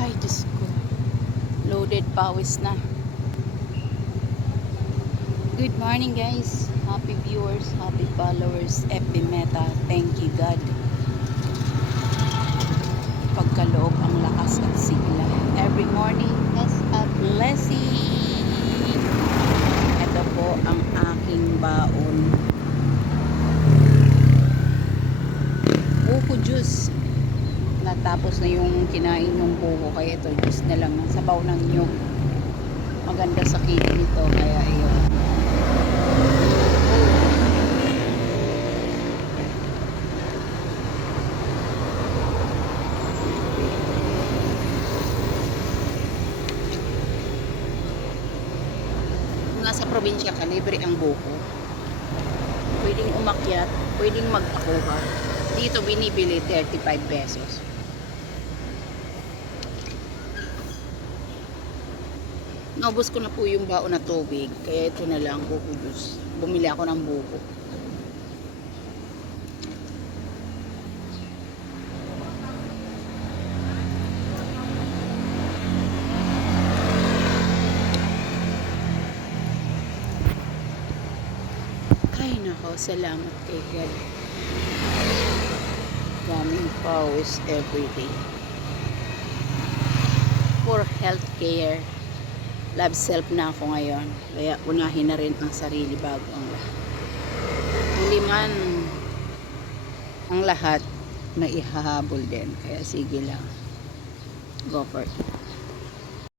Ay, Diyos ko. Loaded pawis na. Good morning, guys. Happy viewers, happy followers, FB Meta. Thank you, God. Pagkaloob ang lakas at sigla. Every morning is a blessing. Ito po ang aking baon. Buko juice. Natapos na yung kinain yung buko, kaya ito juice na lang, sabaw ng nyug. Maganda sa kidney nito, kaya ayun. Kung nasa probinsya ka, libre ang buko. Pwedeng umakyat, pwedeng magpakuha. Dito binibili 35 pesos. Naubos ko na po yung baon na tubig, kaya ito na lang, buko juice. Bumili ako ng buko. Ay nako, salamat kay God. Daming pawis everyday. For healthcare. Love self na ako ngayon. Kaya unahin na rin ang sarili bago ang lahat. Hindi man ang lahat may ihahabol din. Kaya sige lang. Go for it.